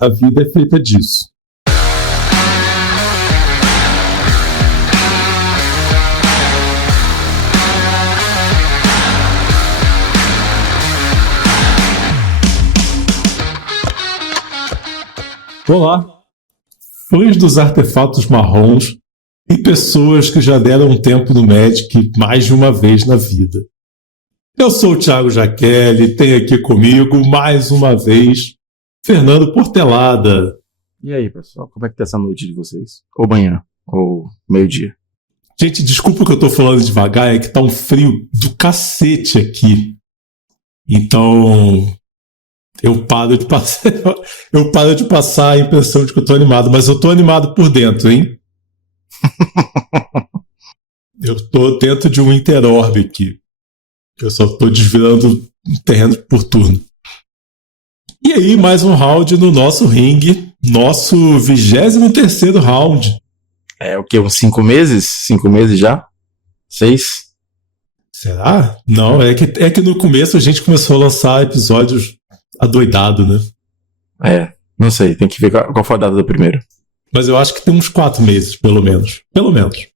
A vida é feita disso. Olá, fãs dos artefatos marrons e pessoas que já deram um tempo no Magic mais de uma vez na vida. Eu sou o Thiago Jaqueline e tenho aqui comigo, mais uma vez, Fernando Portelada. E aí, pessoal, como é que tá essa noite de vocês? Ou manhã, ou meio-dia? Gente, desculpa que eu tô falando devagar, é que tá um frio do cacete aqui. Então, eu paro de passar a impressão de que eu tô animado, mas eu tô animado por dentro, hein? Eu tô dentro de um Interorb aqui. Eu só tô desvirando terreno por turno. E aí, mais um round no nosso ringue. Nosso 23º round. É o quê? Uns 5 meses? 5 meses já? 6? Será? Não, é que no começo a gente começou a lançar episódios adoidado, né? É, não sei. Tem que ver qual foi a data do primeiro. Mas eu acho que tem uns 4 meses, pelo menos. Pelo menos.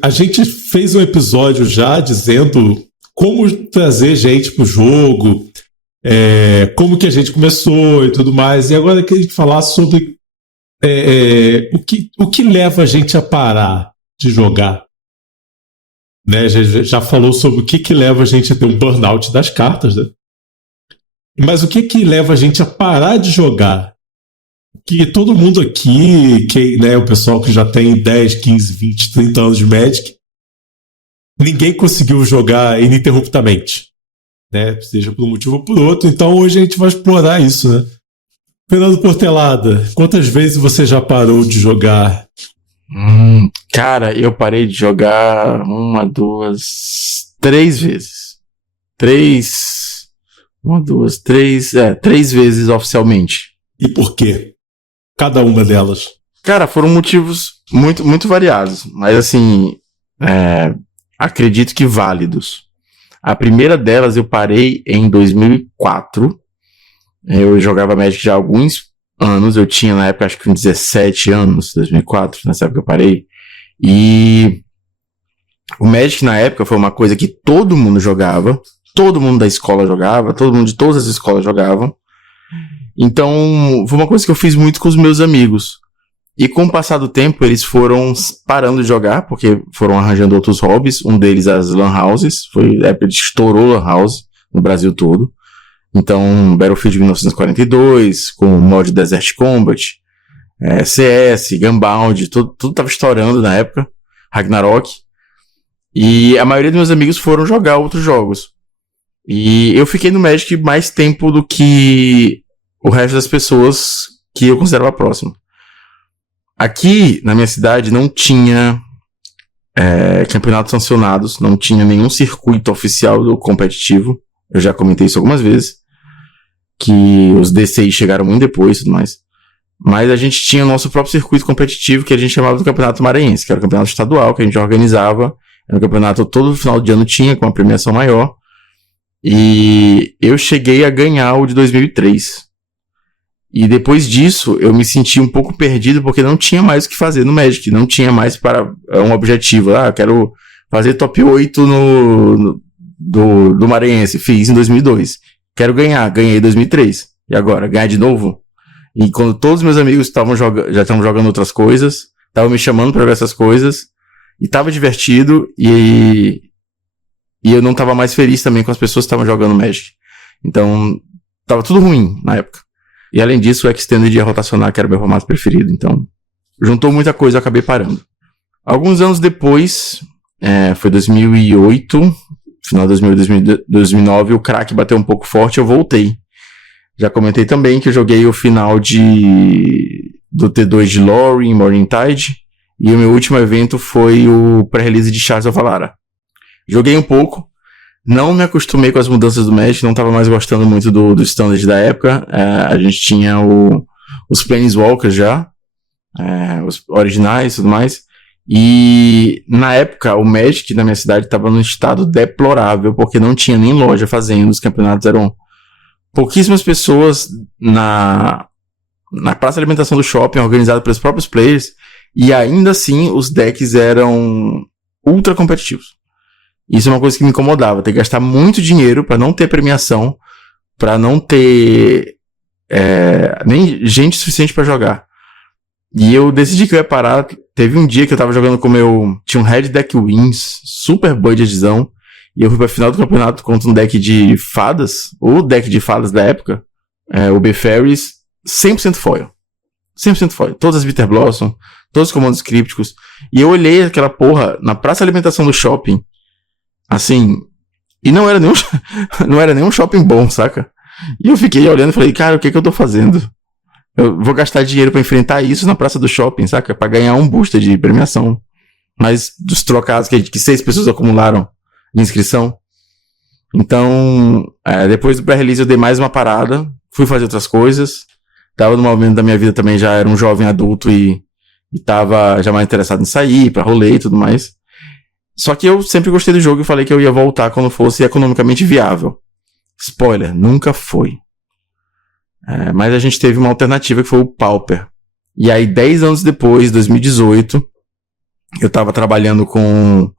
A gente fez um episódio já dizendo como trazer gente pro jogo, como que a gente começou e tudo mais. E agora eu queria falar sobre o que leva a gente a parar de jogar. Né? Já falou sobre o que leva a gente a ter um burnout das cartas, né? Mas o que leva a gente a parar de jogar? Que todo mundo aqui, né, o pessoal que já tem 10, 15, 20, 30 anos de Magic, ninguém conseguiu jogar ininterruptamente, né? Seja por um motivo ou por outro. Então hoje a gente vai explorar isso, né? Fernando Portelada, quantas vezes você já parou de jogar? Cara, eu parei de jogar 1, 2, 3 vezes. 3 vezes oficialmente. E por quê? Cada uma delas. Cara, foram motivos muito, muito variados, mas assim, acredito que válidos. A primeira delas eu parei em 2004. Eu jogava Magic já há alguns anos, eu tinha na época acho que uns 17 anos, 2004, nessa época eu parei. E o Magic na época foi uma coisa que todo mundo jogava, todo mundo da escola jogava, todo mundo de todas as escolas jogavam. Então, foi uma coisa que eu fiz muito com os meus amigos. E com o passar do tempo, eles foram parando de jogar, porque foram arranjando outros hobbies. Um deles, as Lan Houses. Foi a época que estourou Lan House no Brasil todo. Então, Battlefield 1942, com o mod Desert Combat, CS, Gunbound, tudo tava estourando na época. Ragnarok. E a maioria dos meus amigos foram jogar outros jogos. E eu fiquei no Magic mais tempo do que o resto das pessoas que eu considerava próximo. Aqui, na minha cidade, não tinha campeonatos sancionados, não tinha nenhum circuito oficial do competitivo. Eu já comentei isso algumas vezes, que os DCI chegaram muito depois e tudo mais. Mas a gente tinha o nosso próprio circuito competitivo, que a gente chamava do Campeonato Maranhense, que era o campeonato estadual, que a gente organizava. Era um campeonato todo final de ano tinha, com uma premiação maior. E eu cheguei a ganhar o de 2003. E depois disso, eu me senti um pouco perdido, porque não tinha mais o que fazer no Magic. Não tinha mais para um objetivo. Eu quero fazer top 8 do Maranhense. Fiz em 2002. Quero ganhar. Ganhei em 2003. E agora? Ganhar de novo? E quando todos os meus amigos já estavam jogando outras coisas, estavam me chamando para ver essas coisas, e estava divertido, e eu não estava mais feliz também com as pessoas que estavam jogando Magic. Então, estava tudo ruim na época. E além disso, o Extended ia rotacionar, que era o meu formato preferido. Então, juntou muita coisa, eu acabei parando. Alguns anos depois, foi 2008, final de 2009, o crack bateu um pouco forte, eu voltei. Já comentei também que eu joguei o final do T2 de Lore em Morningtide, e o meu último evento foi o pré-release de Shards of Alara. Joguei um pouco, não me acostumei com as mudanças do Magic, não estava mais gostando muito do standard da época. A gente tinha os Planeswalkers já, os originais e tudo mais. E na época o Magic na minha cidade estava num estado deplorável, porque não tinha nem loja fazendo, os campeonatos eram pouquíssimas pessoas na praça de alimentação do shopping, organizado pelos próprios players, e ainda assim os decks eram ultra competitivos. Isso é uma coisa que me incomodava, ter que gastar muito dinheiro pra não ter premiação, pra não ter nem gente suficiente pra jogar. E eu decidi que eu ia parar. Teve um dia que eu tava jogando com tinha um Red Deck Wins, super budgetzão, e eu fui pra final do campeonato contra um deck de fadas, o deck de fadas da época, o B-Fairies, 100% foil. 100% foil. Todas as Bitter Blossom, todos os comandos crípticos. E eu olhei aquela porra na praça de alimentação do shopping, assim, e não era nenhum shopping bom, saca? E eu fiquei olhando e falei, cara, o que eu tô fazendo? Eu vou gastar dinheiro pra enfrentar isso na praça do shopping, saca? Pra ganhar um booster de premiação. Mas dos trocados que 6 pessoas acumularam de inscrição. Então, depois do pré-release eu dei mais uma parada, fui fazer outras coisas. Tava no momento da minha vida também, já era um jovem adulto e tava já mais interessado em sair, pra rolê e tudo mais. Só que eu sempre gostei do jogo e falei que eu ia voltar quando fosse economicamente viável. Spoiler, nunca foi. Mas a gente teve uma alternativa que foi o Pauper. E aí, 10 anos depois, 2018, eu tava trabalhando com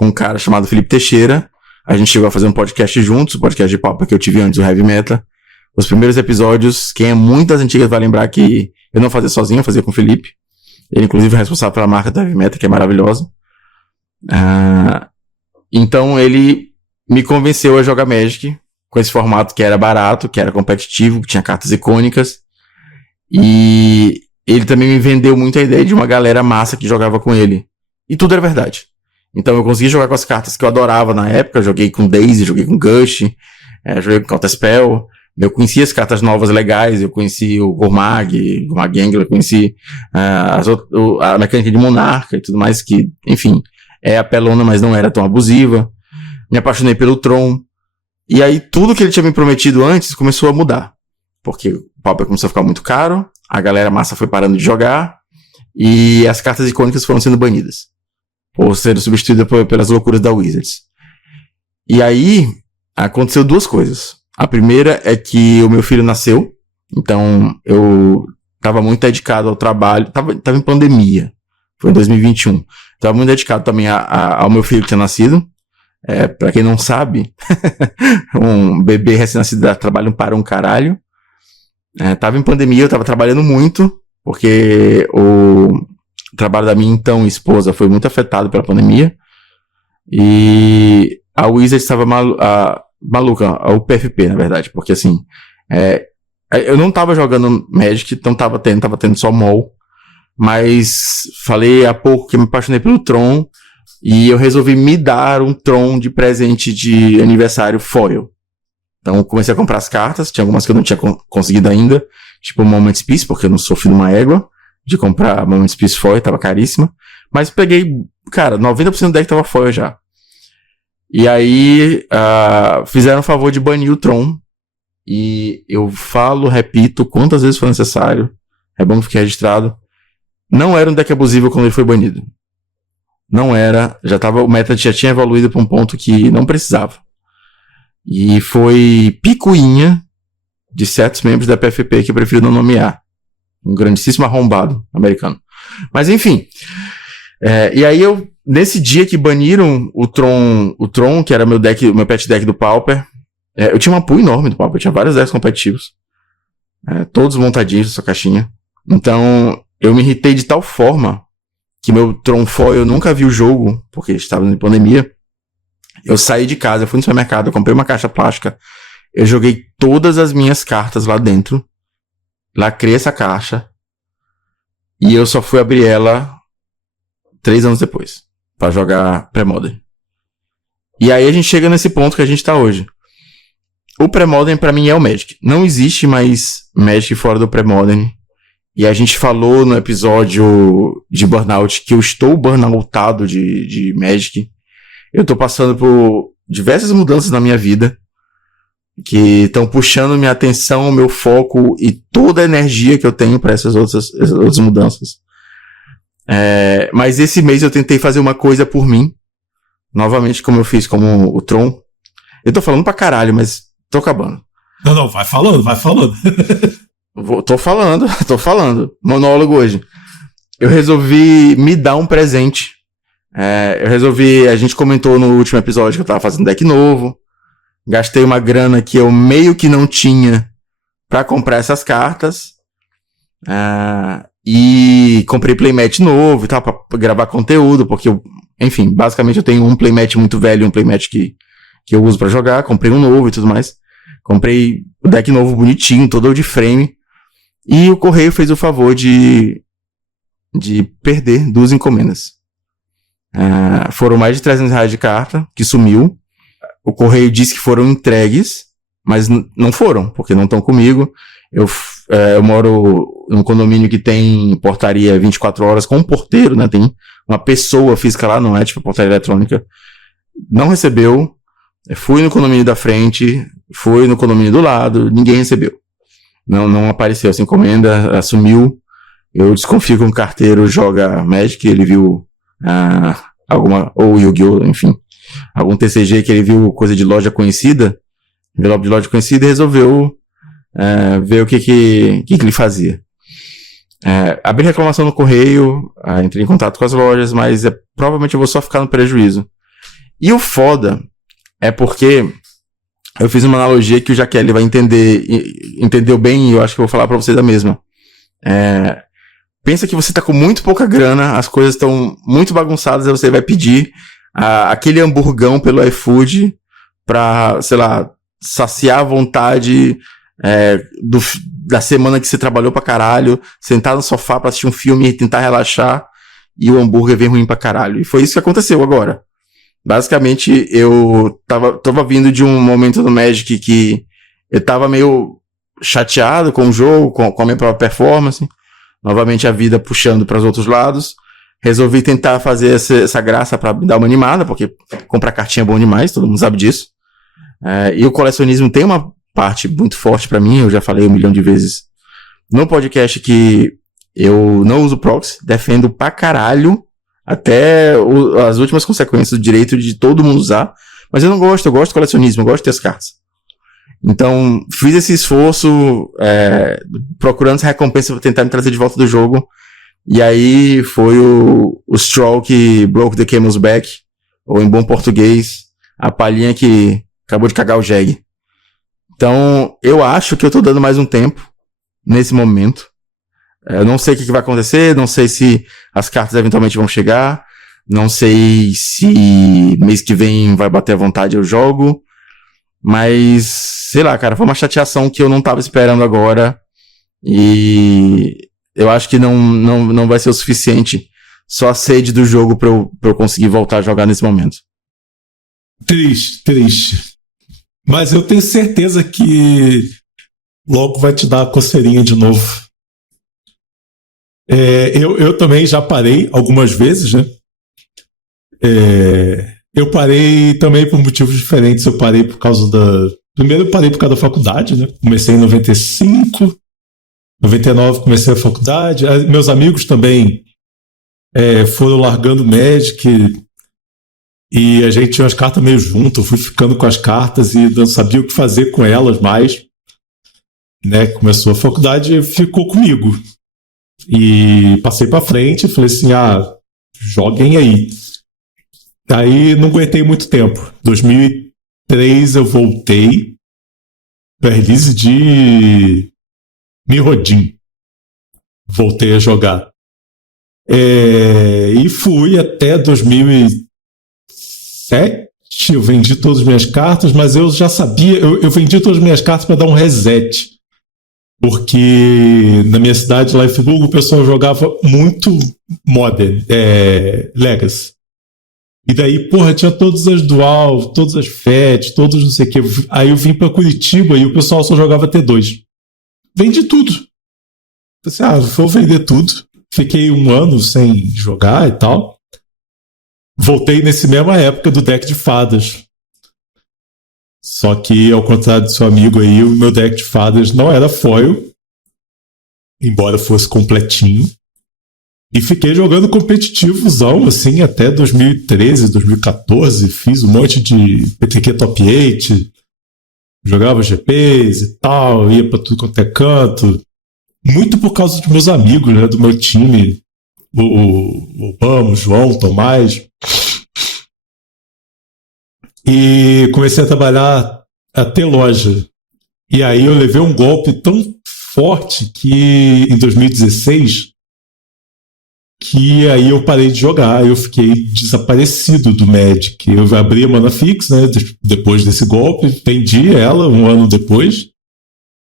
um cara chamado Felipe Teixeira. A gente chegou a fazer um podcast juntos, o podcast de Pauper que eu tive antes, o Heavy Meta. Os primeiros episódios, quem é muito das antigas vai lembrar que eu não fazia sozinho, eu fazia com o Felipe. Ele, inclusive, é responsável pela marca da Heavy Meta, que é maravilhosa. Então, ele me convenceu a jogar Magic com esse formato que era barato, que era competitivo, que tinha cartas icônicas. E ele também me vendeu muito a ideia de uma galera massa que jogava com ele. E tudo era verdade. Então eu consegui jogar com as cartas que eu adorava na época. Joguei com Daisy, joguei com Gush, joguei com Counterspell. Eu conheci as cartas novas legais, eu conheci o Gourmag Angler, eu conheci a mecânica de Monarca e tudo mais, que, enfim, é apelona, mas não era tão abusiva. Me apaixonei pelo Tron. E aí tudo que ele tinha me prometido antes começou a mudar. Porque o Pauper começou a ficar muito caro, a galera massa foi parando de jogar, e as cartas icônicas foram sendo banidas. Ou sendo substituídas pelas loucuras da Wizards. E aí, aconteceu 2 coisas. A primeira é que o meu filho nasceu, então eu tava muito dedicado ao trabalho, tava em pandemia, foi em 2021. Tava muito dedicado também ao meu filho que tinha nascido. Pra quem não sabe, um bebê recém-nascido trabalha para um caralho. Tava em pandemia, eu tava trabalhando muito, porque o trabalho da minha então esposa foi muito afetado pela pandemia. E a Wizard estava maluca, o PFP, na verdade, porque assim, eu não tava jogando Magic, então tava tendo só MOL, mas falei há pouco que eu me apaixonei pelo Tron, e eu resolvi me dar um Tron de presente de aniversário foil. Então eu comecei a comprar as cartas, tinha algumas que eu não tinha conseguido ainda, tipo Moment's Peace, porque eu não sou filho de uma égua, de comprar Moment's Peace foil, tava caríssima, mas peguei, cara, 90% do deck tava foil já. E aí fizeram o favor de banir o Tron, e eu repito, quantas vezes for necessário, é bom que fique registrado, não era um deck abusivo quando ele foi banido. Não era, o meta já tinha evoluído para um ponto que não precisava. E foi picuinha de certos membros da PFP que eu prefiro não nomear. Um grandíssimo arrombado americano. Mas enfim. E aí nesse dia que baniram o Tron, que era o meu pet deck do Pauper, eu tinha uma pool enorme do Pauper, eu tinha vários decks competitivos. Todos montadinhos na sua caixinha. Então, eu me irritei de tal forma que meu Tron foil, eu nunca vi o jogo, porque estava em pandemia. Eu saí de casa, eu fui no supermercado, eu comprei uma caixa plástica, eu joguei todas as minhas cartas lá dentro, lacrei essa caixa, e eu só fui abrir ela 3 anos depois, pra jogar Pré-Modern. E aí a gente chega nesse ponto que a gente tá hoje. O Pré-Modern pra mim é o Magic. Não existe mais Magic fora do Pré-Modern. E a gente falou no episódio de Burnout que eu estou burnoutado de Magic. Eu tô passando por diversas mudanças na minha vida que estão puxando minha atenção, meu foco e toda a energia que eu tenho para essas outras mudanças. Mas esse mês eu tentei fazer uma coisa por mim. Novamente, como eu fiz como o Tron. Eu tô falando pra caralho, mas tô acabando. Não, vai falando. Tô falando. Monólogo hoje. Eu resolvi me dar um presente. A gente comentou no último episódio que eu tava fazendo deck novo. Gastei uma grana que eu meio que não tinha pra comprar essas cartas. E comprei playmat novo e tal, pra gravar conteúdo, porque enfim, basicamente eu tenho um playmat muito velho e um playmat que eu uso pra jogar. Comprei um novo e tudo mais. Comprei o deck novo bonitinho, todo de frame. E o Correio fez o favor de perder 2 encomendas. Foram mais de R$300 de carta, que sumiu. O Correio disse que foram entregues, mas não foram, porque não estão comigo. Eu moro num condomínio que tem portaria 24 horas com um porteiro, né? Tem uma pessoa física lá, não é tipo portaria eletrônica. Não recebeu. Fui no condomínio da frente, fui no condomínio do lado, ninguém recebeu. Não apareceu essa encomenda, sumiu. Eu desconfio que um carteiro joga Magic, ele viu ou Yu-Gi-Oh!, enfim, algum TCG que ele viu coisa de loja conhecida, envelope de loja conhecida, e resolveu ver o que ele fazia. Abri reclamação no correio, entrei em contato com as lojas, mas provavelmente eu vou só ficar no prejuízo. E o foda é porque eu fiz uma analogia que o Jaqueline vai entendeu bem, e eu acho que eu vou falar pra vocês a mesma. Pensa que você tá com muito pouca grana, as coisas estão muito bagunçadas, aí você vai pedir aquele hamburgão pelo iFood pra, sei lá, saciar a vontade da semana que você trabalhou pra caralho, sentar no sofá pra assistir um filme e tentar relaxar, e o hambúrguer vem ruim pra caralho. E foi isso que aconteceu agora. Basicamente, eu tava vindo de um momento no Magic que eu tava meio chateado com o jogo, com a minha própria performance. Novamente a vida puxando para os outros lados. Resolvi tentar fazer essa graça para dar uma animada, porque comprar cartinha é bom demais, todo mundo sabe disso. E o colecionismo tem uma parte muito forte para mim, eu já falei 1 milhão de vezes no podcast que eu não uso proxy, defendo pra caralho até as últimas consequências do direito de todo mundo usar, mas eu gosto de colecionismo, eu gosto de ter as cartas. Então, fiz esse esforço, procurando essa recompensa para tentar me trazer de volta do jogo, e aí foi o straw que broke the camel's back, ou em bom português, a palhinha que acabou de cagar o jegue. Então, eu acho que eu tô dando mais um tempo nesse momento. Eu não sei o que vai acontecer, não sei se as cartas eventualmente vão chegar, não sei se mês que vem vai bater à vontade eu jogo, mas, sei lá, cara, foi uma chateação que eu não tava esperando agora, e eu acho que não vai ser o suficiente só a sede do jogo pra eu conseguir voltar a jogar nesse momento. Triste. Mas eu tenho certeza que logo vai te dar a coceirinha de novo. Eu também já parei algumas vezes, né? Eu parei também por motivos diferentes. Eu parei por causa Primeiro eu parei por causa da faculdade, né? Comecei em 95, 99 comecei a faculdade. Meus amigos também foram largando Magic e a gente tinha umas cartas meio junto. Eu fui ficando com as cartas e não sabia o que fazer com elas mais. Né? Começou a faculdade e ficou comigo. E passei pra frente e falei assim, joguem aí. Aí não aguentei muito tempo. 2003 eu voltei pra release de Mirrodin. Voltei a jogar. E fui até 2007, eu vendi todas as minhas cartas, mas eu já sabia, eu vendi todas as minhas cartas para dar um reset. Porque na minha cidade, lá em Friburgo, o pessoal jogava muito Modern, Legacy. E daí, tinha todas as Dual, todas as FAT, todos não sei o que. Aí eu vim pra Curitiba e o pessoal só jogava T2. Vendi tudo. Pensei, vou vender tudo. Fiquei 1 ano sem jogar e tal. Voltei nessa mesma época do deck de fadas. Só que, ao contrário do seu amigo aí, o meu deck de fadas não era foil, embora fosse completinho. E fiquei jogando competitivozão, assim, até 2013, 2014. Fiz um monte de PTQ Top 8, jogava GPs e tal, ia pra tudo quanto é canto. muito por causa dos meus amigos, né, do meu time, o Obama, o João, o Tomás. E comecei a trabalhar, a ter loja. E aí eu levei um golpe tão forte que em 2016, que aí eu parei de jogar, eu fiquei desaparecido do Magic. Eu abri a Mana Fix, né, depois desse golpe, vendi ela um ano depois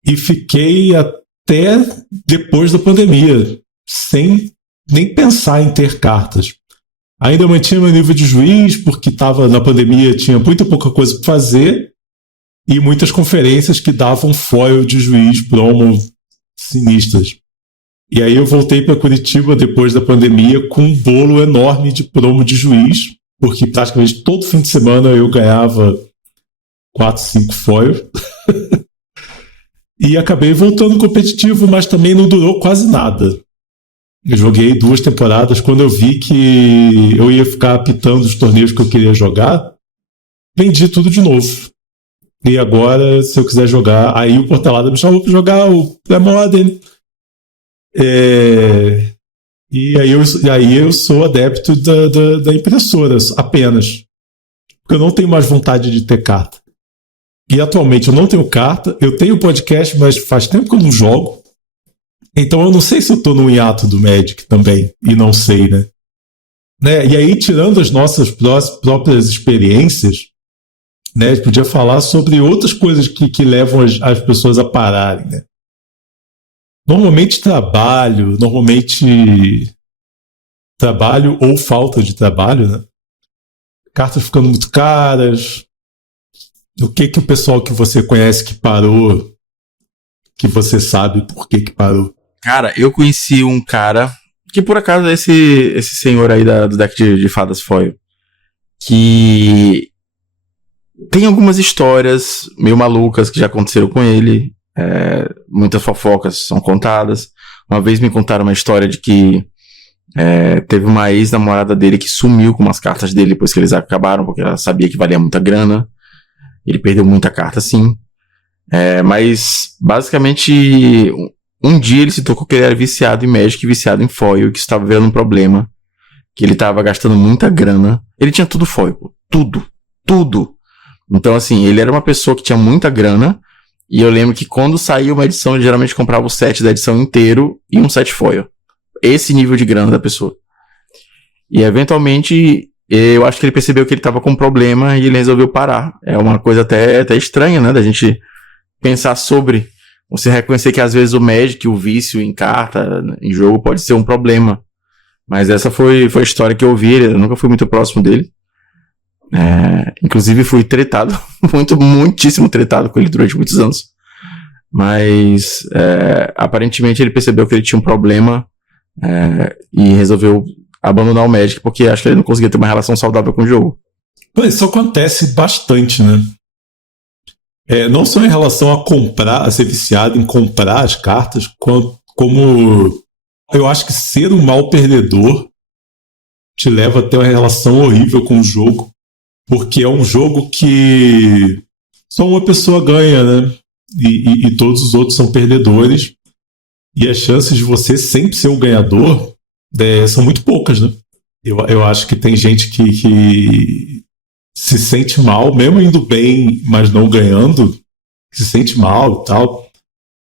e fiquei até depois da pandemia, sem nem pensar em ter cartas. Ainda mantinha meu nível de juiz, porque tava, na pandemia tinha muito pouca coisa para fazer e muitas conferências que davam foil de juiz, promo sinistras. E aí eu voltei para Curitiba depois da pandemia com um bolo enorme de promo de juiz, porque praticamente todo fim de semana eu ganhava 4, 5 foils. E acabei voltando competitivo, mas também não durou quase nada. Eu joguei 2 temporadas. Quando eu vi que eu ia ficar apitando os torneios que eu queria jogar, vendi tudo de novo. E agora, se eu quiser jogar, aí o Portalada me chamou para jogar o Pré-Modern. E aí eu sou adepto da impressora, apenas. Porque eu não tenho mais vontade de ter carta. E atualmente eu não tenho carta, eu tenho podcast, mas faz tempo que eu não jogo. Então eu não sei se eu tô no hiato do Magic também, e não sei, né? E aí, tirando as nossas próprias experiências, né, a gente podia falar sobre outras coisas que levam as pessoas a pararem, né? Normalmente trabalho ou falta de trabalho, né? Cartas ficando muito caras. O que o pessoal que você conhece que parou, que você sabe por que parou? Cara, eu conheci um cara, que por acaso é esse senhor aí do deck de fadas foil, que tem algumas histórias meio malucas que já aconteceram com ele, muitas fofocas são contadas. Uma vez me contaram uma história de que teve uma ex-namorada dele que sumiu com umas cartas dele depois que eles acabaram, porque ela sabia que valia muita grana. Ele perdeu muita carta, sim. Mas, basicamente, um dia ele se tocou que ele era viciado em Magic, viciado em foil, que estava vendo um problema, que ele estava gastando muita grana. Ele tinha tudo foil, pô. Tudo. Então, assim, ele era uma pessoa que tinha muita grana, e eu lembro que quando saía uma edição, ele geralmente comprava o set da edição inteiro e um set foil. Esse nível de grana da pessoa. E, eventualmente, eu acho que ele percebeu que ele estava com um problema e ele resolveu parar. É uma coisa até estranha, né? Da gente pensar sobre. Você reconhecer que às vezes o Magic, o vício em carta, em jogo, pode ser um problema. Mas essa foi a história que eu ouvi. Eu nunca fui muito próximo dele. Inclusive fui tretado. Muitíssimo tretado com ele durante muitos anos. Mas aparentemente ele percebeu que ele tinha um problema e resolveu abandonar o Magic, porque acho que ele não conseguia ter uma relação saudável com o jogo. Isso acontece bastante, né? Não só em relação a comprar, a ser viciado em comprar as cartas, como eu acho que ser um mau perdedor te leva a ter uma relação horrível com o jogo, porque é um jogo que só uma pessoa ganha, né? E todos os outros são perdedores, e as chances de você sempre ser o ganhador são muito poucas, né? Eu acho que tem gente que se sente mal, mesmo indo bem, mas não ganhando, se sente mal e tal,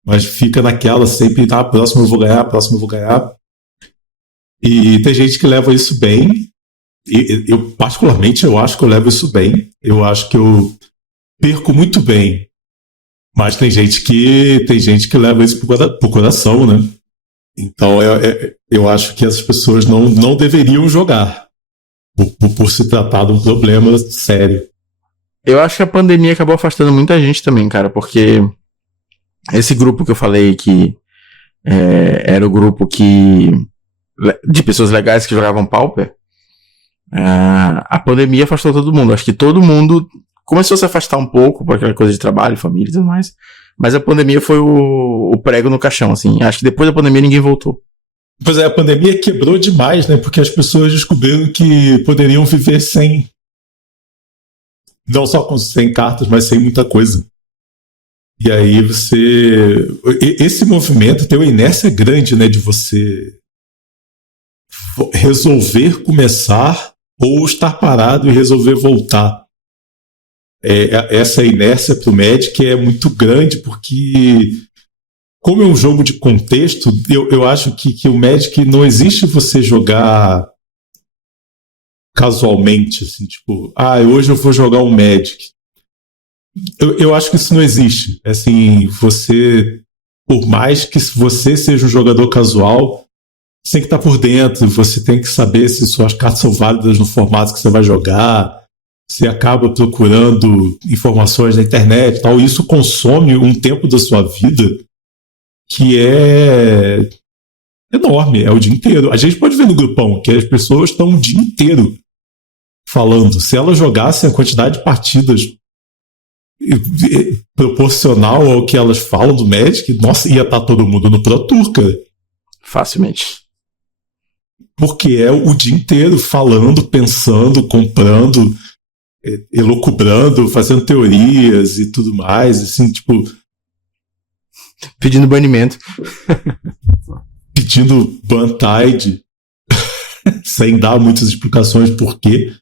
mas fica naquela sempre, próximo eu vou ganhar. E tem gente que leva isso bem, e eu particularmente eu acho que eu levo isso bem, eu acho que eu perco muito bem, mas tem gente que leva isso pro coração, né? Então eu acho que essas pessoas não deveriam jogar por se tratar de um problema sério. Eu acho que a pandemia acabou afastando muita gente também, cara, porque esse grupo que eu falei que era o grupo de pessoas legais que jogavam Pauper, a pandemia afastou todo mundo. Acho que todo mundo começou a se afastar um pouco por aquela coisa de trabalho, família e tudo mais. Mas a pandemia foi o prego no caixão, assim. Acho que depois da pandemia ninguém voltou. Pois a pandemia quebrou demais, né? Porque as pessoas descobriram que poderiam viver sem... Não só sem cartas, mas sem muita coisa. E aí você... Esse movimento tem uma inércia grande, né? De você resolver começar ou estar parado e resolver voltar. Essa inércia pro Magic é muito grande, porque como é um jogo de contexto, eu acho que o Magic não existe você jogar casualmente, assim, tipo, hoje eu vou jogar um Magic. Eu acho que isso não existe. Assim, você, por mais que você seja um jogador casual, você tem que estar por dentro, você tem que saber se suas cartas são válidas no formato que você vai jogar. Você acaba procurando informações na internet e tal. Isso consome um tempo da sua vida que é enorme, é o dia inteiro. A gente pode ver no grupão que as pessoas estão o dia inteiro falando. Se elas jogassem a quantidade de partidas proporcional ao que elas falam do Magic, nossa, ia estar todo mundo no Pro Tour, cara. Facilmente. Porque é o dia inteiro falando, pensando, comprando, elucubrando, fazendo teorias e tudo mais, assim, tipo... Pedindo banimento. Pedindo ban-tide, sem dar muitas explicações por quê.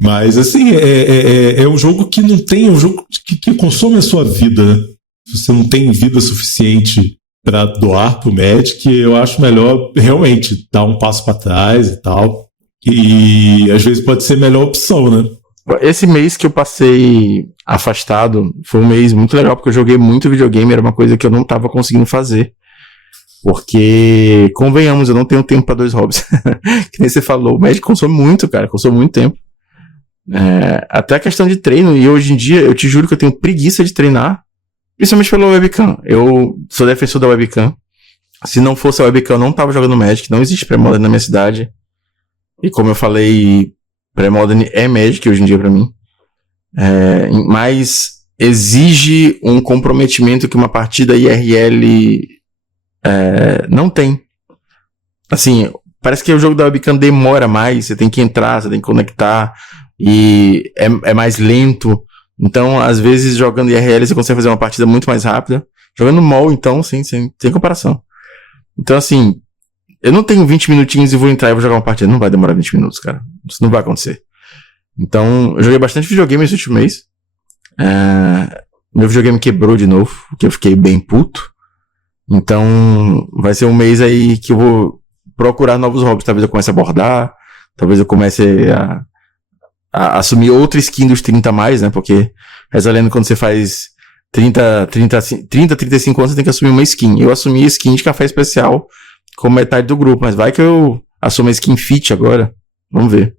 Mas, assim, é um jogo que não tem... É um jogo que consome a sua vida, né? Se você não tem vida suficiente para doar pro Magic, eu acho melhor realmente dar um passo para trás e tal. E às vezes pode ser a melhor opção, né? Esse mês que eu passei afastado foi um mês muito legal, porque eu joguei muito videogame, era uma coisa que eu não tava conseguindo fazer. Porque, convenhamos, eu não tenho tempo para 2 hobbies. Que nem você falou, o Magic consome muito, cara, consome muito tempo. Até a questão de treino, e hoje em dia eu te juro que eu tenho preguiça de treinar, principalmente pela webcam. Eu sou defensor da webcam. Se não fosse a webcam, eu não tava jogando Magic, não existe pré-modern na minha cidade. E como eu falei, pré-modern é Magic hoje em dia pra mim. Mas exige um comprometimento que uma partida IRL não tem. Assim, parece que o jogo da webcam demora mais, você tem que entrar, você tem que conectar, e é mais lento. Então, às vezes, jogando IRL, você consegue fazer uma partida muito mais rápida. Jogando MOL, então, sem comparação. Então, assim, eu não tenho 20 minutinhos e vou entrar e vou jogar uma partida. Não vai demorar 20 minutos, cara. Isso não vai acontecer. Então, eu joguei bastante videogame esse último mês. Meu videogame quebrou de novo, porque eu fiquei bem puto. Então, vai ser um mês aí que eu vou procurar novos hobbies. Talvez eu comece a bordar, talvez eu comece a assumir outra skin dos 30 a mais, né? Porque, reza a lenda, quando você faz 35 anos, você tem que assumir uma skin. Eu assumi a skin de café especial com metade do grupo, mas vai que eu assumo a skin fit agora. Vamos ver.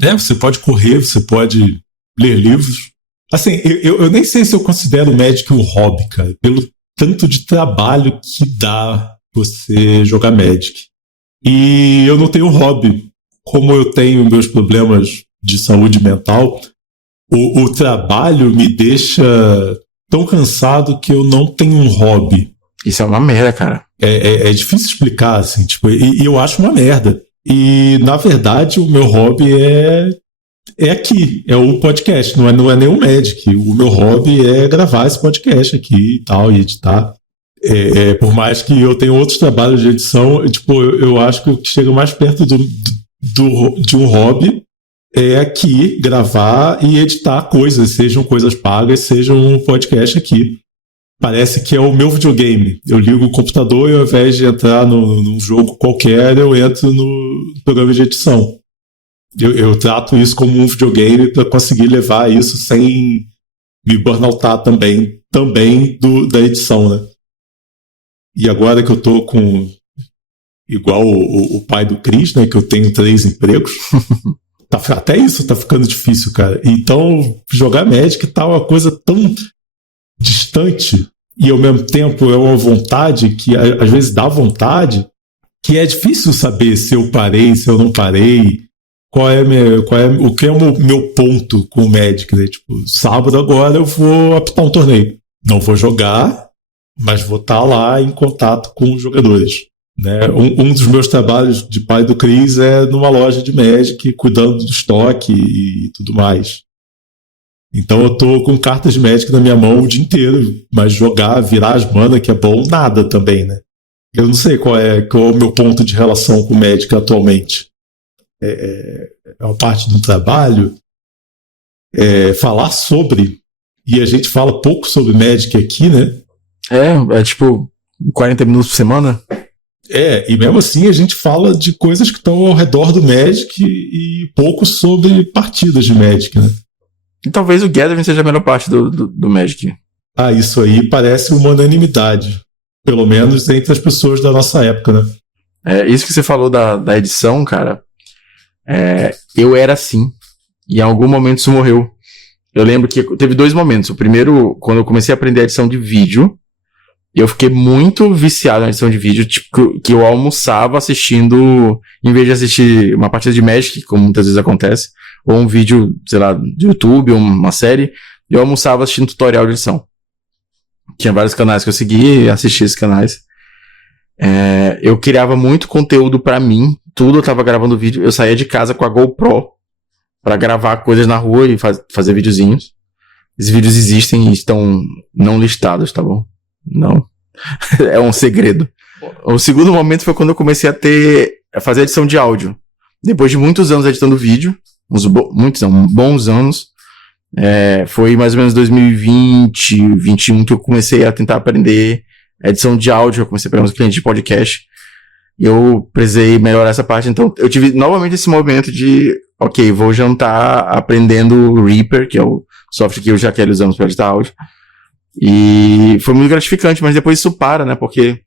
Você pode correr, você pode ler livros. Assim, eu nem sei se eu considero o Magic um hobby, cara, pelo tanto de trabalho que dá você jogar Magic. E eu não tenho hobby. Como eu tenho meus problemas de saúde mental, o trabalho me deixa tão cansado que eu não tenho um hobby. Isso é uma merda, cara. É difícil explicar, assim, tipo, e eu acho uma merda. E, na verdade, o meu hobby é aqui, é o podcast, não é nem o Magic. O meu hobby é gravar esse podcast aqui e tal, e editar. Por mais que eu tenha outros trabalhos de edição, tipo, eu acho que o que chega mais perto de um hobby é aqui gravar e editar coisas, sejam coisas pagas, sejam um podcast aqui. Parece que é o meu videogame. Eu ligo o computador e ao invés de entrar num jogo qualquer, eu entro no programa de edição. Eu trato isso como um videogame para conseguir levar isso sem me burnoutar também da edição, né? E agora que eu tô com igual o pai do Chris, né, que eu tenho 3 empregos, até isso tá ficando difícil, cara. Então, jogar Magic tá uma coisa tão distante e ao mesmo tempo é uma vontade que às vezes dá vontade, que é difícil saber se eu parei, se eu não parei, o que é o meu ponto com o Magic, né? Tipo, sábado agora eu vou apitar um torneio. Não vou jogar, mas vou estar lá em contato com os jogadores. Né? Um dos meus trabalhos de pai do Chris é numa loja de Magic, cuidando do estoque e tudo mais. Então eu tô com cartas de Magic na minha mão o dia inteiro, mas jogar, virar as mana, que é bom, nada também, né? Eu não sei qual é o meu ponto de relação com o Magic atualmente. É uma parte do trabalho, falar sobre, e a gente fala pouco sobre Magic aqui, né? É tipo 40 minutos por semana? E mesmo assim a gente fala de coisas que estão ao redor do Magic e pouco sobre partidas de Magic, né? E talvez o Gathering seja a melhor parte do Magic. Isso aí parece uma unanimidade. Pelo menos entre as pessoas da nossa época, né? Isso que você falou da edição, cara. Eu era assim. E em algum momento isso morreu. Eu lembro que teve 2 momentos. O primeiro, quando eu comecei a aprender a edição de vídeo, eu fiquei muito viciado na edição de vídeo, tipo, que eu almoçava assistindo, em vez de assistir uma partida de Magic, como muitas vezes acontece, ou um vídeo, sei lá, do YouTube, ou uma série, eu almoçava assistindo tutorial de edição. Tinha vários canais que eu seguia e assistia esses canais. Eu criava muito conteúdo pra mim, tudo eu tava gravando vídeo, eu saía de casa com a GoPro pra gravar coisas na rua e fazer videozinhos. Esses vídeos existem e estão não listados, tá bom? Não. É um segredo. O segundo momento foi quando eu comecei a fazer edição de áudio. Depois de muitos anos editando vídeo, bons anos, foi mais ou menos 2020, 2021 que eu comecei a tentar aprender edição de áudio, eu comecei a pegar uns clientes de podcast, e eu precisei melhorar essa parte, então eu tive novamente esse momento de, ok, vou jantar aprendendo o Reaper, que é o software que eu já quero usar para editar áudio, e foi muito gratificante, mas depois isso para, né, porque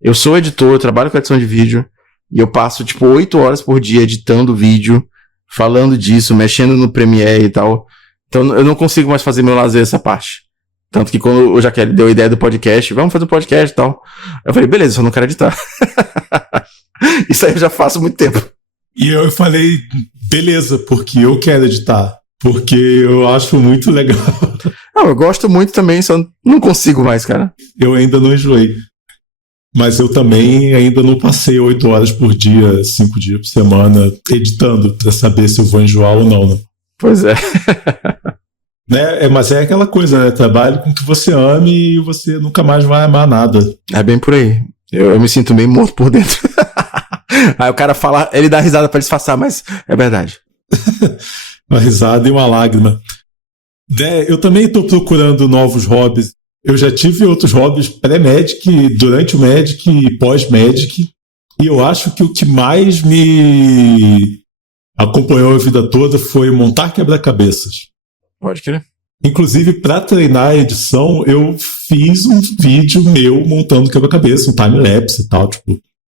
eu sou editor, eu trabalho com edição de vídeo, e eu passo, 8 horas por dia editando vídeo, falando disso, mexendo no Premiere e tal. Então eu não consigo mais fazer meu lazer essa parte. Tanto que quando o Jaqueline deu a ideia do podcast, vamos fazer um podcast e tal. Eu falei, beleza, só não quero editar. Isso aí eu já faço há muito tempo. E eu falei, beleza, porque eu quero editar. Porque eu acho muito legal. Não, eu gosto muito também, só não consigo mais, cara. Eu ainda não enjoei. Mas eu também ainda não passei 8 horas por dia, 5 dias por semana, editando, pra saber se eu vou enjoar ou não, né? Pois é. Mas é aquela coisa, né? Trabalhe com o que você ame e você nunca mais vai amar nada. É bem por aí. Eu me sinto meio morto por dentro. Aí o cara fala, ele dá risada pra disfarçar, mas é verdade. Uma risada e uma lágrima. Eu também tô procurando novos hobbies. Eu já tive outros hobbies pré-Magic, durante o Magic e pós-Magic. E eu acho que o que mais me acompanhou a vida toda foi montar quebra-cabeças. Pode crer. Inclusive, para treinar a edição, eu fiz um vídeo meu montando quebra-cabeça, um time-lapse e tal.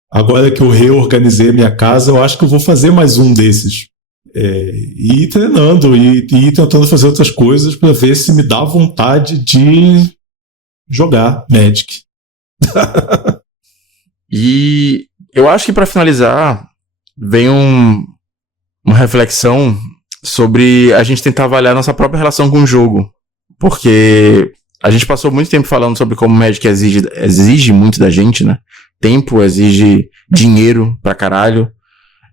Agora que eu reorganizei a minha casa, eu acho que eu vou fazer mais um desses. E ir treinando e ir tentando fazer outras coisas para ver se me dá vontade de jogar Magic. E eu acho que para finalizar, vem uma reflexão sobre a gente tentar avaliar nossa própria relação com o jogo. Porque a gente passou muito tempo falando sobre como o Magic exige muito da gente, né? Tempo, exige dinheiro pra caralho,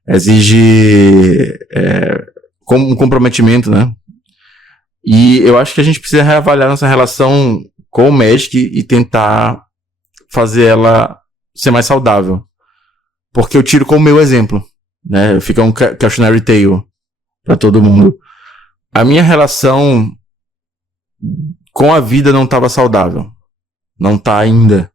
exige um comprometimento, né? E eu acho que a gente precisa reavaliar nossa relação com o Magic e tentar fazer ela ser mais saudável. Porque eu tiro como meu exemplo, né? Fica um cautionary tale pra todo mundo. A minha relação com a vida não estava saudável. Não tá ainda.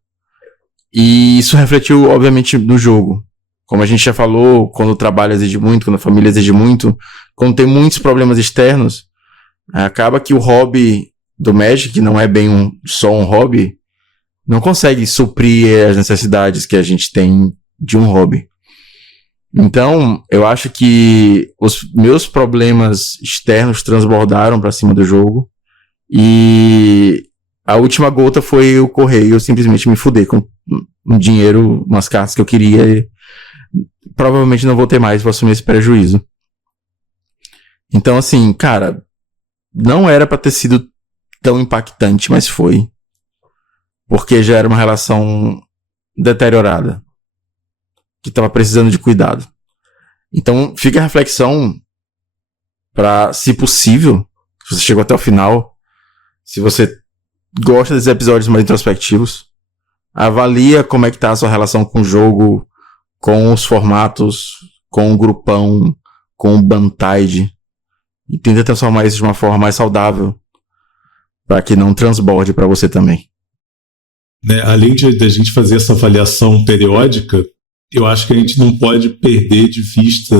E isso refletiu, obviamente, no jogo. Como a gente já falou, quando o trabalho exige muito, quando a família exige muito, quando tem muitos problemas externos, acaba que o hobby do Magic, que não é bem só um hobby, não consegue suprir as necessidades que a gente tem de um hobby. Então, eu acho que os meus problemas externos transbordaram para cima do jogo e a última gota foi o correio, eu simplesmente me fudei com um dinheiro, umas cartas que eu queria e provavelmente não vou ter mais, vou assumir esse prejuízo. Então, assim, cara, não era pra ter sido tão impactante, mas foi. Porque já era uma relação deteriorada. Que tava precisando de cuidado. Então, fica a reflexão pra, se possível, Se você chegou até o final, se você gosta desses episódios mais introspectivos, avalia como é que tá a sua relação com o jogo, com os formatos, com o grupão, com o Bantide, e tenta transformar isso de uma forma mais saudável, para que não transborde para você também. Né? Além de a gente fazer essa avaliação periódica, eu acho que a gente não pode perder de vista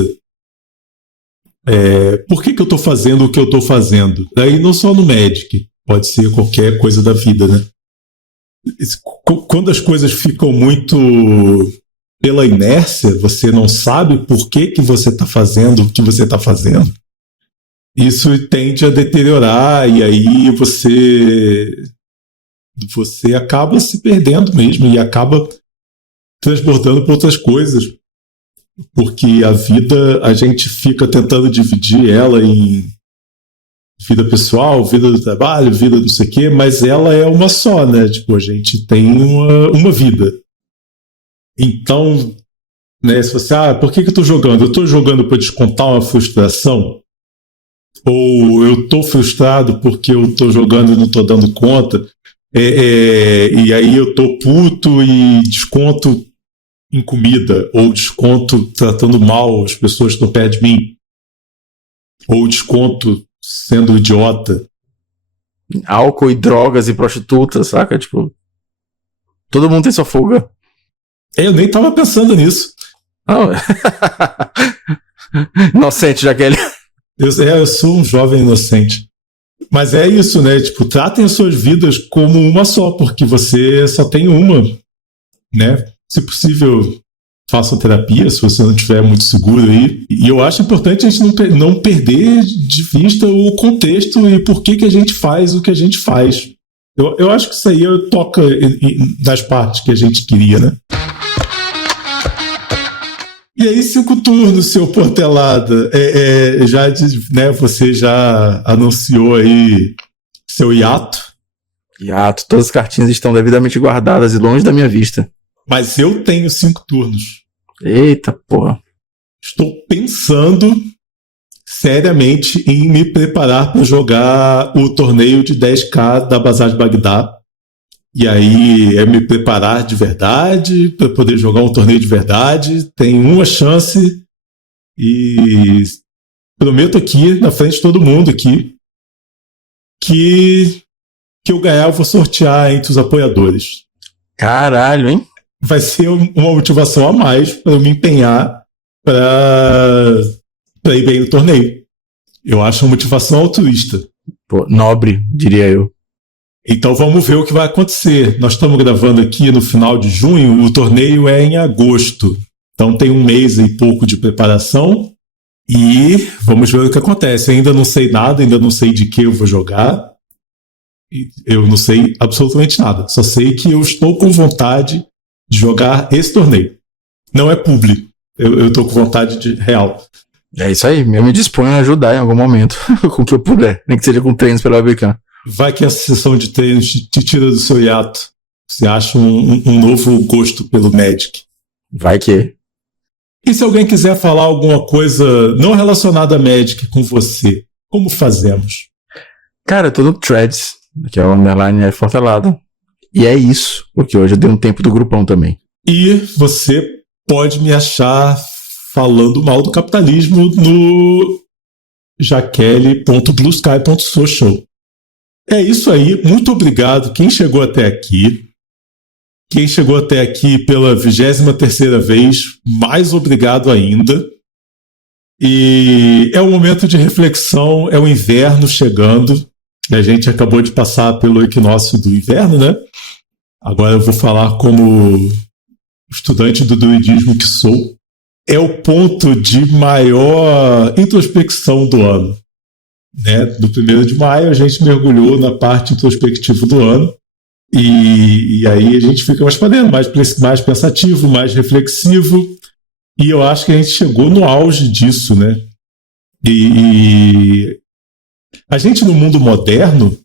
por que eu estou fazendo o que eu estou fazendo. Daí não só no Magic, pode ser qualquer coisa da vida, né? Quando as coisas ficam muito pela inércia, você não sabe por que você está fazendo o que você está fazendo. Isso tende a deteriorar e aí você acaba se perdendo mesmo e acaba transbordando para outras coisas. Porque a vida, a gente fica tentando dividir ela em vida pessoal, vida do trabalho, vida não sei o quê, mas ela é uma só, né? Tipo, a gente tem uma vida. Então, né, se você, por que eu tô jogando? Eu tô jogando para descontar uma frustração? Ou eu tô frustrado porque eu tô jogando e não tô dando conta? E aí eu tô puto e desconto em comida, ou desconto tratando mal as pessoas que estão perto de mim, ou desconto sendo idiota. Álcool e drogas e prostitutas, saca? Tipo, todo mundo tem sua fuga. Eu nem tava pensando nisso. Oh. Inocente, Jaqueline. Eu sou um jovem inocente. Mas é isso, né? Tipo, tratem as suas vidas como uma só, porque você só tem uma, né? Se possível, faça terapia, se você não estiver muito seguro aí. E eu acho importante a gente não perder de vista o contexto e por que a gente faz o que a gente faz. Eu acho que isso aí toca nas partes que a gente queria, né? E aí, 5 turnos, seu Portelada. Né, você já anunciou aí seu hiato? Hiato, todas as cartinhas estão devidamente guardadas e longe da minha vista. Mas eu tenho 5 turnos. Eita, porra. Estou pensando seriamente em me preparar para jogar o torneio de 10k da Bazar de Bagdá. E aí é me preparar de verdade para poder jogar um torneio de verdade. Tem uma chance e prometo aqui, na frente de todo mundo aqui, que eu ganhar eu vou sortear entre os apoiadores. Caralho, hein? Vai ser uma motivação a mais para eu me empenhar para ir bem no torneio. Eu acho uma motivação altruísta. Pô, nobre, diria eu. Então vamos ver o que vai acontecer. Nós estamos gravando aqui no final de junho, o torneio é em agosto. Então tem um mês e pouco de preparação e vamos ver o que acontece. Eu ainda não sei nada, ainda não sei de que eu vou jogar. Eu não sei absolutamente nada. Só sei que eu estou com vontade de jogar esse torneio. Não é publi. Eu tô com vontade de real. É isso aí. Eu me disponho a ajudar em algum momento. Com o que eu puder. Nem que seja com treinos pela webcam. Vai que essa sessão de treinos te tira do seu hiato. Você acha um novo gosto pelo Magic. Vai que. E se alguém quiser falar alguma coisa não relacionada a Magic com você, como fazemos? Cara, eu tô no Threads, que é o underline Fortelada. E é isso, porque hoje eu dei um tempo do grupão também. E você pode me achar falando mal do capitalismo no jaquele.bluesky.social. É isso aí, muito obrigado quem chegou até aqui. Quem chegou até aqui pela 23ª vez, mais obrigado ainda. E é um momento de reflexão, é o inverno chegando. A gente acabou de passar pelo equinócio do inverno, né? Agora eu vou falar como estudante do druidismo que sou. É o ponto de maior introspecção do ano. Né? Do 1º de maio a gente mergulhou na parte introspectiva do ano e aí a gente fica mais para dentro, mais pensativo, mais reflexivo, e eu acho que a gente chegou no auge disso, né? E a gente no mundo moderno,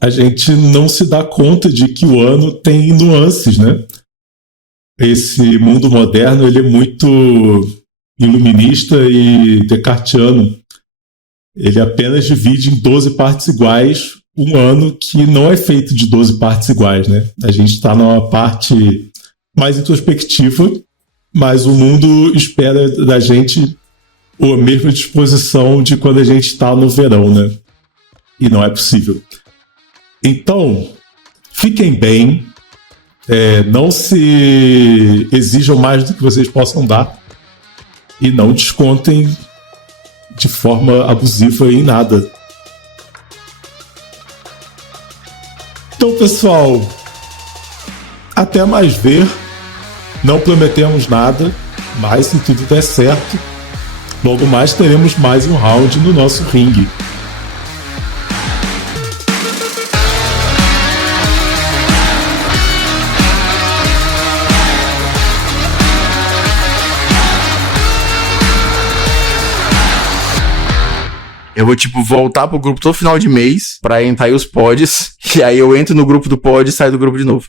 a gente não se dá conta de que o ano tem nuances, né? Esse mundo moderno ele é muito iluminista e descartiano. Ele apenas divide em 12 partes iguais um ano que não é feito de 12 partes iguais, né? A gente está numa parte mais introspectiva, mas o mundo espera da gente a mesma disposição de quando a gente está no verão, né? E não é possível. Então, fiquem bem, não se exijam mais do que vocês possam dar e não descontem de forma abusiva em nada. Então, pessoal, até mais ver. Não prometemos nada, mas se tudo der certo, logo mais teremos mais um round no nosso ringue. Eu vou, voltar pro grupo todo final de mês pra entrar aí os pods. E aí eu entro no grupo do pod e saio do grupo de novo.